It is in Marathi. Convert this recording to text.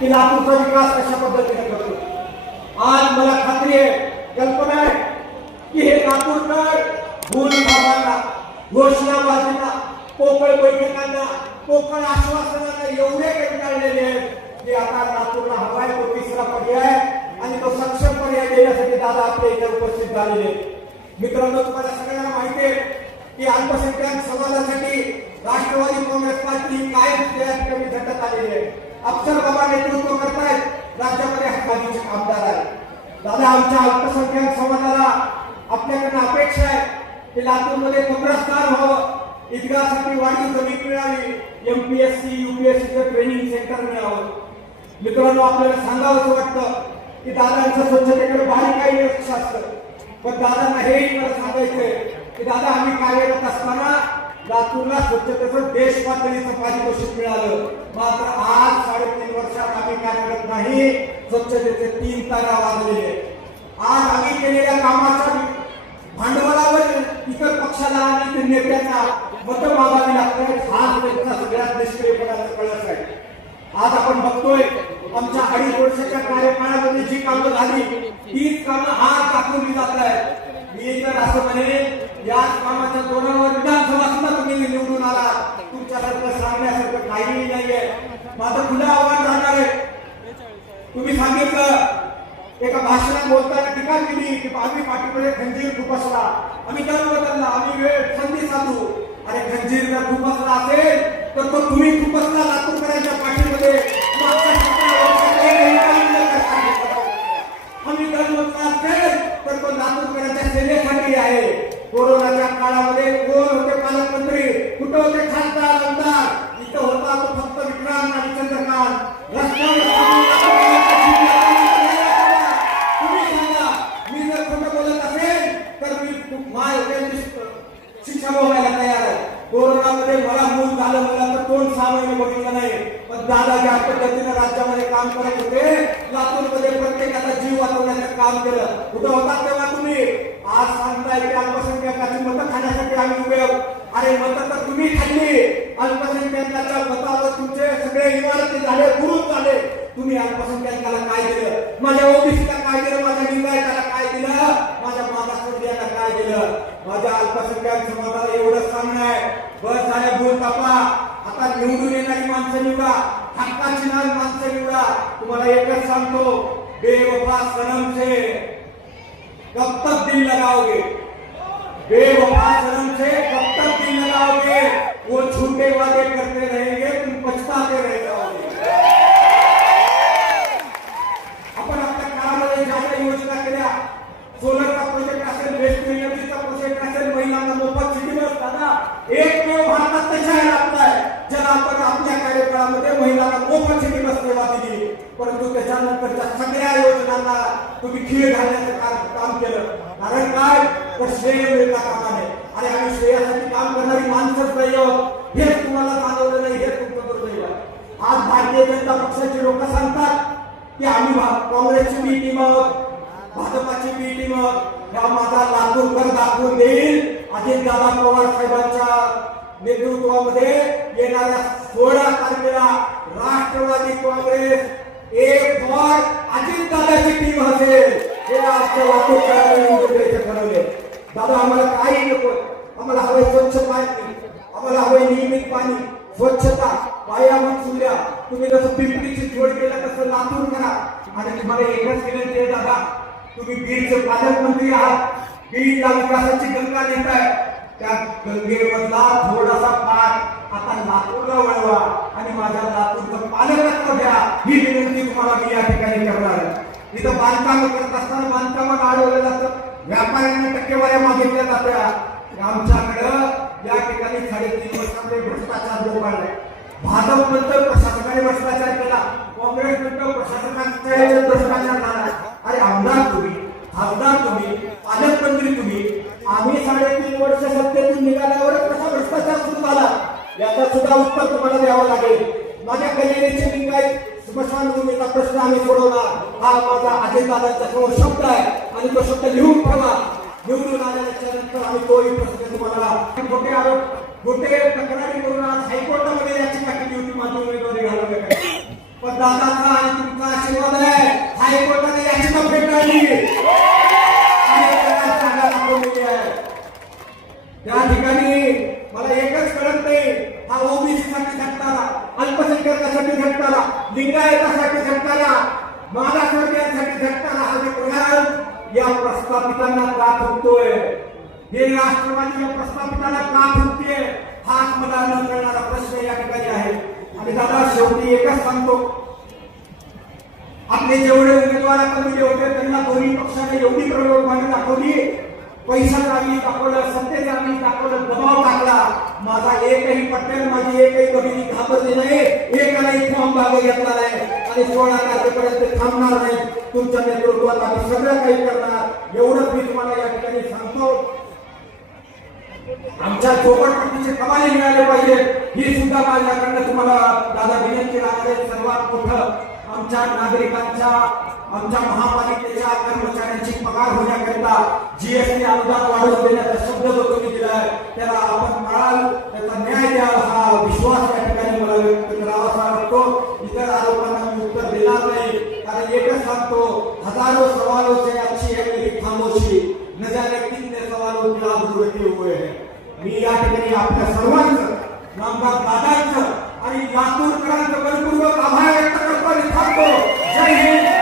की लातूरचा विकास कशा पद्धतीने करतो? आज मला खात्री आहे कल्पना आहे की हे लातूरकर भूल भावांना घोषणाबाजीला पोकळ बैठकांना पोकळ आश्वासनांना एवढे कंटाळलेले आहेत की आता लातूरला हवाय तो तिसरा पर्याय आणि तो सक्षम पर्याय देण्यासाठी दादा आपल्या इथे उपस्थित झालेले मित्रांनो तुम्हाला सगळ्यांना माहिती आहे की अल्पसंख्याक समाजासाठी राष्ट्रवादी काँग्रेस पार्टी कायम त्या ठिकाणी झटत आलेली आहे अफसर बाबा नेतृत्व करतायत राज्यामध्ये हक्काचे आमदार आहेत दादा आमच्या अल्पसंख्याक समाजाला आपल्याकडनं अपेक्षा आहे की लातूरमध्ये कब्रस्तान व्हावं. ईदगासाठी वाढीव जमीन मिळावी. एमपीएससी युपीएससीचं ट्रेनिंग सेंटर मिळावं. मित्रांनो आपल्याला सांगावंसं वाटतं की दादांचं स्वच्छतेकडे बारीक काही लक्ष असतं. पण दादांना हेही मला सांगायचंय की दादा आम्ही कार्यरत असताना लातूरला स्वच्छतेचं देश पातळीचं पारितोषिक मिळालं. मात्र आज साडेतीन वर्षात आम्ही कार्यरत नाही. स्वच्छतेचे तीन तारा वाजलेले. आज आम्ही केलेल्या कामाचा भांडवलावर इतर पक्षाला आणि इतर नेत्यांना मत मागावी लागतात हा त्यांचा सगळ्यात निष्क्रियपणाचा कळस आहे आज आपण बघतोय आमच्या अडीच वर्षाच्या कार्यकाळामध्ये जी कामं झाली तीच कामं आज दाखवली जात आहेत मी तर असं म्हणेन याच कामाच्या तोंडावर विधानसभा सुद्धा तुम्ही निवडून आला. तुमच्यासारखं सांगण्यासारखं काहीही नाहीये. माझं खुलं आव्हान राहणार आहे. तुम्ही सांगितलं एका भाषणात बोलताना टीका केली की आम्ही पाठीमध्ये खंजीर खुपसला आम्ही दर बदलला आम्ही वेळ संधी साधू अरे खंजीर जर खुपसला असेल तर तो तुम्ही खुपसला लातूरकरांच्या पाठीमध्ये आम्ही दर बदलला असेल तर तो लातूरकरांच्या सेवेसाठी आहे. कोरोनाच्या काळामध्ये कोण होते पालकमंत्री? कुठं होते खासदार? शिक्षा बघायला तयार आहे. कोरोनामध्ये मला मूल झालं मला तर दोन सहा महिने बघितलं नाही. पण दादा ज्या पद्धतीनं राज्यामध्ये काम करत होते. लातूरमध्ये प्रत्येकाचा जीव वाचवण्याचं काम केलं. कुठं होता तेव्हा तुम्ही? आज सांगताय की अल्पसंख्याकाची मतं खाण्यासाठी आम्ही उभे अरे मतं तर तुम्ही खाल्ली. अल्पसंख्याकाच्या मतावर तुमचे सगळे इमारती झाले गुरु झाले. तुम्ही अल्पसंख्याकाला काय दिलं? माझ्या ओबीसीला काय दिलं माझ्या लिंगायताला काय दिलं माझ्या मागासवर्गीयांना काय दिलं माझ्या अल्पसंख्याक समाजाला एवढं सांगणं आहे बस झाल्या भूल कापा आता निवडून येणारी माणसं निवडा हक्काची नाल माणसं निवडा तुम्हाला एकच सांगतो बेवफा सनम से कब तक दिल लगाओगे बेवफा सनम से कब तक दिल लगाओगे वो झूठे वादे करते रहेंगे कार्यकाळामध्ये महिलांना मोफत सिटी बस सेवा दिली. परंतु त्याच्यानंतरच्या सगळ्या योजनांना तुम्ही खीळ घालण्याचं काम केलं. कारण काय? तर श्रेय मिळता कामा नये आणि आम्ही श्रेयासाठी काम करणारी माणसंच नाही आहोत हेच तुम्हाला जाणवलं नाही हे तुमचं दुर्दैव आज भारतीय जनता पक्षाचे लोक सांगतात की आम्ही काँग्रेसची बी टीम आहोत भाजपाची बी टीम आहोत हा माझा राष्ट्रवादी काँग्रेस एक फॉर अजित दादाची टीम असेल हे आजच्या लातूरकरांनी निवडून ठरवले. दादा आम्हाला काही नको. आम्हाला हवे स्वच्छ पाणी. आम्हाला हवे नियमित पाणी. स्वच्छता. पायाभूत सुविधा तुम्ही जसं पिंपरीची जोड केलं तसं लातूर करा. आणि तुम्हाला एकच विनंती आहे दादा. तुम्ही बीडचे पालकमंत्री आहात. बीडला विकासाची गंगा नेताय त्या गंगेमधला थोडासा पाठ आता लातूरला वळवा आणि माझ्या लातूरचं पालकत्व द्या ही विनंती तुम्हाला मी या ठिकाणी करणार आहे. इथं बांधकाम करत असताना बांधकामात अडवलं जातं व्यापाऱ्यांना टक्केवाऱ्या मागितल्या जात्या. आमच्याकडं या ठिकाणी साडेतीन वर्षामध्ये भ्रष्टाचार लोकांना भाजप म्हणतं प्रशासनाने भ्रष्टाचार केला. काँग्रेस म्हणतं प्रशासनाचे भ्रष्टाचार झाला. अरे आमदार तुम्ही खासदार तुम्ही पालकमंत्री तुम्ही आम्ही साडेतीन वर्ष सत्तेतून निघाल्यावरच कसा भ्रष्टाचार सुरू झाला त्याचा उत्तर तुम्हाला द्यावं लागेल. माझ्या कल्याणीचे मी काय स्मशानभूमीचा प्रश्न आम्ही सोडवला हा माझा अजितदादांचा समोर शब्द आहे. आणि तो शब्द लिहून ठेवा. निवडून आल्याच्यानंतर आम्ही तोही प्रश्न तुम्हाला मोठे आरोप मोठे तक्रारी करून आज हायकोर्टामध्ये याचिका केली होती माझी उमेदवारी घालवण्यासाठी पण दादाचा आणि तुमचा आशीर्वाद आहे. हायकोर्टाने याचिका फेटाळली आणि त्याला सांगायला बोललेली आहे त्या ठिकाणी मला एकच कळत नाही हा ओबीसी साठी झटणारा अल्पसंख्याकासाठी झटणारा लिंगायतासाठी झटणारा मागासवर्गीयांसाठी झटणारा हा जे प्रकार या प्रस्थापितांना का थुकतोय हे राष्ट्रवादी या प्रस्थापितांना का थुकते हा मला न कळणारा प्रश्न या ठिकाणी आहे. आणि दादा शेवटी एकच सांगतो. आपले जेवढे उमेदवार कमिटी होते त्यांना दोन्ही पक्षाने एवढी प्रलोभमानी दाखवली. पैसा आम्ही दाखवलं सत्तेचा आम्ही दाखवलं दबाव टाकला. माझा एकही पटेल माझी एकही कमिटी घाबरली नाही. एकालाही फॉर्म मागे घेतला नाही. ते सोळा तारखेपर्यंत थांबणार नाही. तुमच्या नेतृत्वात आम्ही सगळं काही करणार. एवढंच मी तुम्हाला या ठिकाणी सांगतो. आमच्या झोपडपट्टीचे कमाली मिळाले पाहिजे. ही सुद्धा माझ्याकडनं तुम्हाला दादा विनंती राहणार आहे सर्वात मोठं आमच्या नागरिकांच्या आमच्या महापालिकेच्या कर्मचाऱ्यांची पगार होण्याकरिता जीएसटी अनुदान वाढवून देण्याचा शब्द जो तुम्ही दिलाय त्याला आपण सवालों से अच्छी है मेरी खामोशी न जाने कितने सवालों की आप रखे हुए हैं मी या ठिकाणी आपल्या सर्वांचं नामदार दादांचं आणि लातूरकरांचं मनपूर्वक आभार व्यक्त करतो आणि थांबतो. जय हिंद.